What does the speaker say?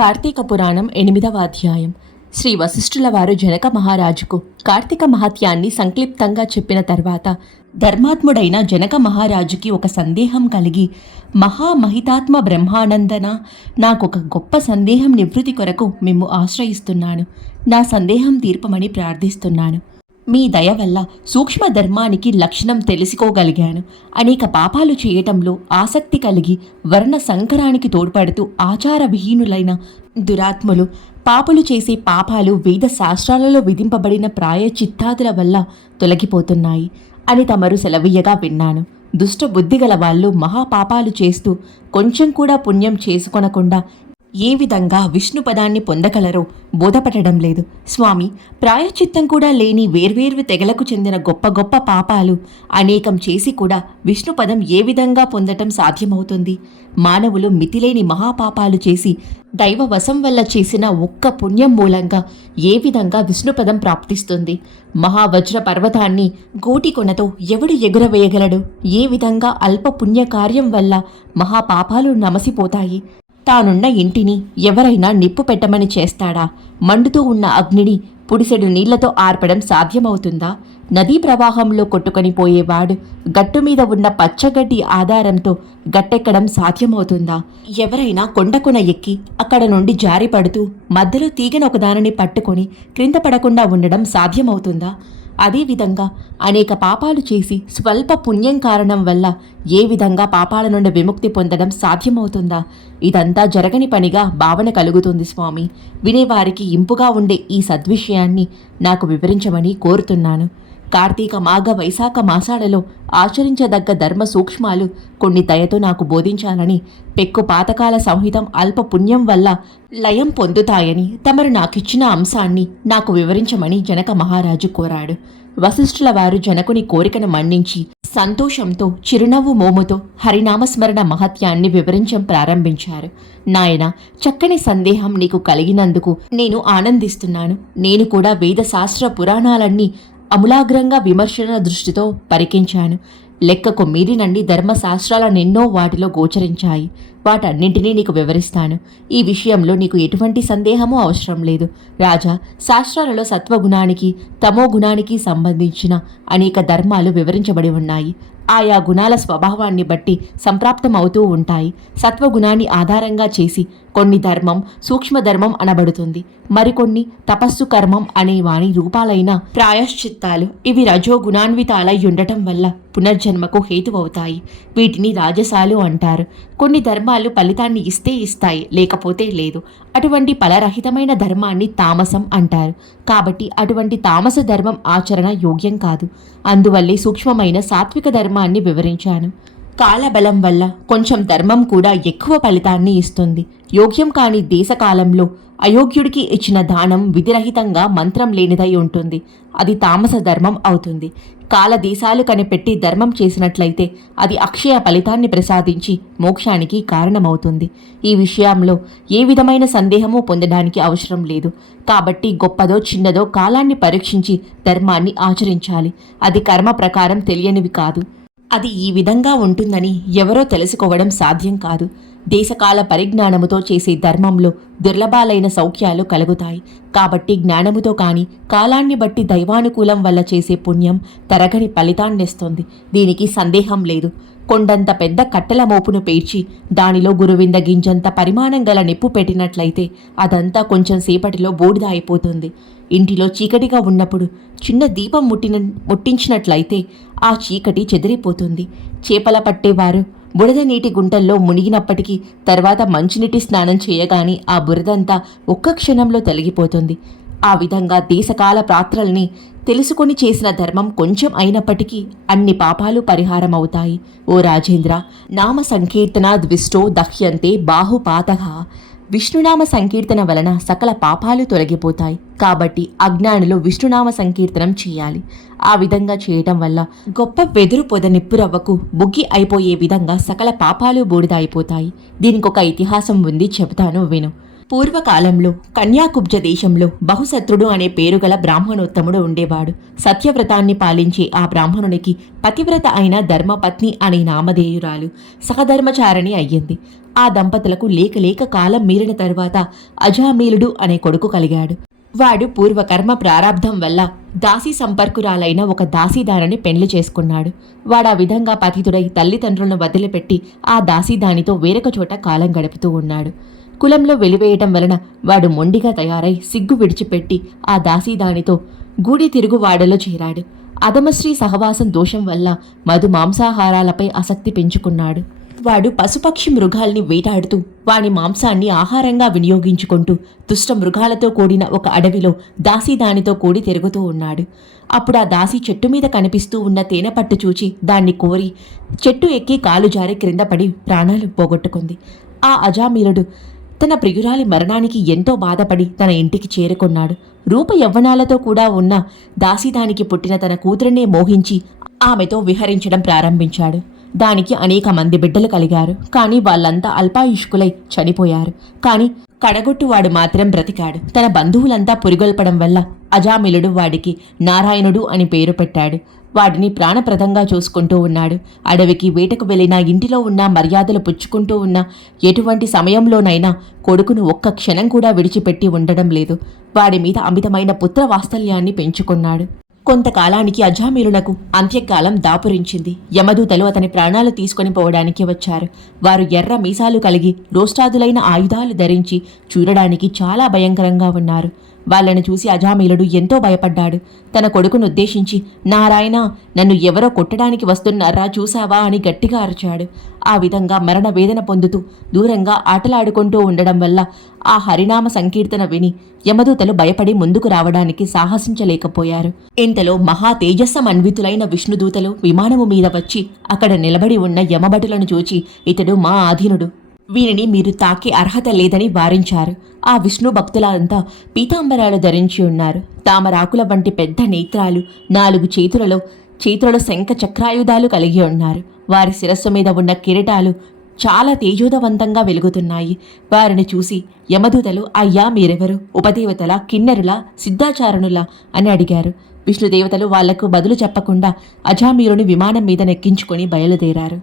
కార్తీక పురాణం 8వ అధ్యాయం. శ్రీ వశిష్ఠుల వారు జనక మహారాజుకు కార్తీక మహాత్యాన్ని సంక్లిప్తంగా చెప్పిన తర్వాత ధర్మాత్ముడైన జనక మహారాజుకి ఒక సందేహం కలిగి, మహామహితాత్మ బ్రహ్మానందన, నాకొక గొప్ప సందేహం నివృత్తి కొరకు మిమ్ము ఆశ్రయిస్తున్నాను. నా సందేహం తీర్పమని ప్రార్థిస్తున్నాను. మీ దయ వల్ల సూక్ష్మ ధర్మానికి లక్షణం తెలుసుకోగలిగాను. అనేక పాపాలు చేయటంలో ఆసక్తి కలిగి వర్ణ సంకరానికి తోడ్పడుతూ ఆచార విహీనులైన దురాత్ములు పాపులు చేసే పాపాలు వేద శాస్త్రాలలో విధింపబడిన ప్రాయచిత్తాదుల వల్ల తొలగిపోతున్నాయి అని తమరు సెలవీయగా విన్నాను. దుష్ట బుద్ధిగల వాళ్ళు మహాపాపాలు చేస్తూ కొంచెం కూడా పుణ్యం చేసుకొనకుండా ఏ విధంగా విష్ణు పదాన్ని పొందగలరో బోధపడడం లేదు. స్వామి, ప్రాయచిత్తం కూడా లేని వేర్వేరు తెగలకు చెందిన గొప్ప గొప్ప పాపాలు అనేకం చేసి కూడా విష్ణు పదం ఏ విధంగా పొందటం సాధ్యమవుతుంది? మానవులు మితిలేని మహాపాపాలు చేసి దైవ వశం వల్ల చేసిన ఒక్క పుణ్యం మూలంగా ఏ విధంగా విష్ణుపదం ప్రాప్తిస్తుంది? మహావజ్ర పర్వతాన్ని గోటికొనతో ఎవడు ఎగురవేయగలడు? ఏ విధంగా అల్ప పుణ్యకార్యం వల్ల మహాపాపాలు నమసిపోతాయి? తానున్న ఇంటిని ఎవరైనా నిప్పు పెట్టమని చేస్తాడా? మండుతూ ఉన్న అగ్నిని పుడిసెడు నీళ్లతో ఆర్పడం సాధ్యమవుతుందా? నదీ ప్రవాహంలో కొట్టుకొని పోయేవాడు గట్టుమీద ఉన్న పచ్చగడ్డి ఆధారంతో గట్టెక్కడం సాధ్యమవుతుందా? ఎవరైనా కొండకొన ఎక్కి అక్కడ నుండి జారిపడుతూ మధ్యలో తీగన ఒకదానిని పట్టుకొని క్రింద పడకుండా ఉండడం సాధ్యమవుతుందా? అదేవిధంగా అనేక పాపాలు చేసి స్వల్ప పుణ్యం కారణం వల్ల ఏ విధంగా పాపాల నుండి విముక్తి పొందడం సాధ్యమవుతుందా? ఇదంతా జరగని పనిగా భావన కలుగుతుంది స్వామి. వినేవారికి ఇంపుగా ఉండే ఈ సద్విషయాన్ని నాకు వివరించమని కోరుతున్నాను. కార్తీక మాఘ వైశాఖ మాసాలలో ఆచరించదగ్గ ధర్మ సూక్ష్మాలు కొన్ని దయతో నాకు బోధించాలని, పెక్కు పాతకాల సంహితం అల్ప పుణ్యం వల్ల లయం పొందుతాయని తమరు నాకిచ్చిన అంశాన్ని నాకు వివరించమని జనక మహారాజు కోరాడు. వశిష్ఠుల వారు జనకుని కోరికను మన్నించి సంతోషంతో చిరునవ్వు మోముతో హరినామస్మరణ మహత్యాన్ని వివరించం ప్రారంభించారు. నాయన, చక్కని సందేహం నీకు కలిగినందుకు నేను ఆనందిస్తున్నాను. నేను కూడా వేదశాస్త్ర పురాణాలన్నీ అమూలాగ్రంగా విమర్శన దృష్టితో పరికించాను. లెక్కకు మీరినండి ధర్మశాస్త్రాలనెన్నో వాటిలో గోచరించాయి. వాటన్నింటినీ నీకు వివరిస్తాను. ఈ విషయంలో నీకు ఎటువంటి సందేహమూ అవసరం లేదు. రాజా, శాస్త్రాలలో సత్వగుణానికి తమో గుణానికి సంబంధించిన అనేక ధర్మాలు వివరించబడి ఉన్నాయి. ఆయా గుణాల స్వభావాన్ని బట్టి సంప్రాప్తమవుతూ ఉంటాయి. సత్వగుణాన్ని ఆధారంగా చేసి కొన్ని ధర్మం సూక్ష్మధర్మం అనబడుతుంది. మరికొన్ని తపస్సు కర్మం అనే వాని రూపాలైన ప్రాయశ్చిత్తాలు. ఇవి రజోగుణాన్వితాలై ఉండటం వల్ల పునర్జన్మకు హేతువవుతాయి. వీటిని రాజసాలు అంటారు. కొన్ని ధర్మాలు ఫలితాన్ని ఇస్తే ఇస్తాయి, లేకపోతే లేదు. అటువంటి ఫలరహితమైన ధర్మాన్ని తామసం అంటారు. కాబట్టి అటువంటి తామస ధర్మం ఆచరణ యోగ్యం కాదు. అందువల్లే సూక్ష్మమైన సాత్విక ధర్మాన్ని వివరించాను. కాలబలం వల్ల కొంచెం ధర్మం కూడా ఎక్కువ ఫలితాన్ని ఇస్తుంది. యోగ్యం కాని దేశకాలంలో అయోగ్యుడికి ఇచ్చిన దానం విధిరహితంగా మంత్రం లేనిదై ఉంటుంది. అది తామస ధర్మం అవుతుంది. కాలదేశాలు కనిపెట్టి ధర్మం చేసినట్లయితే అది అక్షయ ఫలితాన్ని ప్రసాదించి మోక్షానికి కారణమవుతుంది. ఈ విషయంలో ఏ విధమైన సందేహము పొందడానికి అవసరం లేదు. కాబట్టి గొప్పదో చిన్నదో కాలాన్ని పరీక్షించి ధర్మాన్ని ఆచరించాలి. అది కర్మ ప్రకారం తెలియనివి కాదు. అది ఈ విధంగా ఉంటుందని ఎవరో తెలుసుకోవడం సాధ్యం కాదు. దేశకాల పరిజ్ఞానముతో చేసే ధర్మంలో దుర్లభాలైన సౌఖ్యాలు కలుగుతాయి. కాబట్టి జ్ఞానముతో కానీ కాలాన్ని బట్టి దైవానుకూలం వల్ల చేసే పుణ్యం తరగని ఫలితాన్నిస్తుంది. దీనికి సందేహం లేదు. కొండంత పెద్ద కట్టెల మోపును పేర్చి దానిలో గురువింద గింజంత పరిమాణం గల నిప్పు పెట్టినట్లయితే అదంతా కొంచెం సేపటిలో బూడిద అయిపోతుంది. ఇంటిలో చీకటిగా ఉన్నప్పుడు చిన్న దీపం ముట్టించినట్లయితే ఆ చీకటి చెదిరిపోతుంది. చేపల పట్టేవారు బురద నీటి గుంటల్లో మునిగినప్పటికీ తర్వాత మంచినీటి స్నానం చేయగానే ఆ బురదంతా ఒక్క క్షణంలో తొలగిపోతుంది. ఆ విధంగా దేశకాల పాత్రల్ని తెలుసుకొని చేసిన ధర్మం కొంచెం అయినప్పటికీ అన్ని పాపాలు పరిహారం అవుతాయి. ఓ రాజేంద్ర, నామ సంకీర్తన ద్విష్టో దహ్యంతే బాహుపాతః. విష్ణునామ సంకీర్తన వలన సకల పాపాలు తొలగిపోతాయి. కాబట్టి అజ్ఞానులు విష్ణునామ సంకీర్తనం చేయాలి. ఆ విధంగా చేయటం వల్ల గొప్ప వెదురు పొద నిప్పురవ్వకు బుగ్గి అయిపోయే విధంగా సకల పాపాలు బూడిద అయిపోతాయి. దీనికొక ఇతిహాసం ఉంది, చెబుతాను విను. పూర్వకాలంలో కన్యాకుబ్జ దేశంలో బహుశత్రుడు అనే పేరుగల బ్రాహ్మణోత్తముడు ఉండేవాడు. సత్యవ్రతాన్ని పాలించే ఆ బ్రాహ్మణునికి పతివ్రత అయిన ధర్మపత్ని అనే నామధేయురాలు సహధర్మచారిణి అయ్యింది. ఆ దంపతులకు లేక కాలం మీరిన తరువాత అజామీలుడు అనే కొడుకు కలిగాడు. వాడు పూర్వకర్మ ప్రారాబ్ధం వల్ల దాసీ సంపర్కురాలైన ఒక దాసీదానిని పెండ్లి చేసుకున్నాడు. వాడా విధంగా పతితుడై తల్లిదండ్రులను వదిలిపెట్టి ఆ దాసీదానితో వేరొక చోట కాలం గడుపుతూ ఉన్నాడు. కులంలో వెలివేయటం వలన వాడు మొండిగా తయారై సిగ్గు విడిచిపెట్టి ఆ దాసీదానితో గూడి తిరుగువాడలో చేరాడు. అధమశ్రీ సహవాసం దోషం వల్ల మధు మాంసాహారాలపై ఆసక్తి పెంచుకున్నాడు. వాడు పశుపక్షి మృగాల్ని వేటాడుతూ వాని మాంసాన్ని ఆహారంగా వినియోగించుకుంటూ దుష్ట మృగాలతో కూడిన ఒక అడవిలో దాసీదానితో కూడి తిరుగుతూ ఉన్నాడు. అప్పుడు ఆ దాసి చెట్టు మీద కనిపిస్తూ ఉన్న తేనె పట్టు చూచి దాన్ని కోరి చెట్టు ఎక్కి కాలు జారి క్రింద పడి ప్రాణాలు పోగొట్టుకుంది. ఆ అజామీలుడు తన ప్రియురాలి మరణానికి ఎంతో బాధపడి తన ఇంటికి చేరుకున్నాడు. రూప యవ్వనాలతో కూడా ఉన్న దాసీదానికి పుట్టిన తన కూతురినే మోహించి ఆమెతో విహరించడం ప్రారంభించాడు. దానికి అనేక మంది బిడ్డలు కలిగారు. కానీ వాళ్ళంతా అల్పాయుష్కులై చనిపోయారు. కానీ కడగొట్టువాడు మాత్రం బ్రతికాడు. తన బంధువులంతా పురిగొల్పడం వల్ల అజామిలుడు వాడికి నారాయణుడు అని పేరు పెట్టాడు. వాడిని ప్రాణప్రదంగా చూసుకుంటూ ఉన్నాడు. అడవికి వేటకు వెళ్ళినా, ఇంటిలో ఉన్న మర్యాదలు పుచ్చుకుంటూ ఉన్నా, ఎటువంటి సమయంలోనైనా కొడుకును ఒక్క క్షణం కూడా విడిచిపెట్టి ఉండడం లేదు. వాడి మీద అమితమైన పుత్ర వాత్సల్యాన్ని పెంచుకున్నాడు. కొంతకాలానికి అజామీలునకు అంత్యకాలం దాపురించింది. యమదూతలు అతని ప్రాణాలు తీసుకొని పోవడానికి వచ్చారు. వారు ఎర్ర మీసాలు కలిగి రోష్టాదులైన ఆయుధాలు ధరించి చూడడానికి చాలా భయంకరంగా ఉన్నారు. వాళ్ళని చూసి అజామీలుడు ఎంతో భయపడ్డాడు. తన కొడుకును ఉద్దేశించి, నారాయణ, నన్ను ఎవరో కొట్టడానికి వస్తున్నారా చూసావా అని గట్టిగా అరిచాడు. ఆ విధంగా మరణ వేదన పొందుతూ దూరంగా ఆటలాడుకుంటూ ఉండడం వల్ల ఆ హరినామ సంకీర్తన విని యమదూతలు భయపడి ముందుకు రావడానికి సాహసించలేకపోయారు. ఇంతలో మహా తేజస్సమన్వితులైన విష్ణుదూతలు విమానము మీద వచ్చి అక్కడ నిలబడి ఉన్న యమభటులను చూచి, ఇతడు మా ఆధీనుడు, వీనిని మీరు తాకే అర్హత లేదని వారించారు. ఆ విష్ణు భక్తులంతా పీతాంబరాలు ధరించి ఉన్నారు. తామరాకుల వంటి పెద్ద నేత్రాలు, 4 చేతులలో శంఖ చక్రాయుధాలు కలిగి ఉన్నారు. వారి శిరస్సు మీద ఉన్న కిరీటాలు చాలా తేజోదవంతంగా వెలుగుతున్నాయి. వారిని చూసి యమదూతలు, అయ్యా మీరెవరు? ఉపదేవతల, కిన్నెరుల, సిద్ధాచారణుల అని అడిగారు. విష్ణుదేవతలు వాళ్లకు బదులు చెప్పకుండా అజామీరుని విమానం మీద నెక్కించుకొని బయలుదేరారు.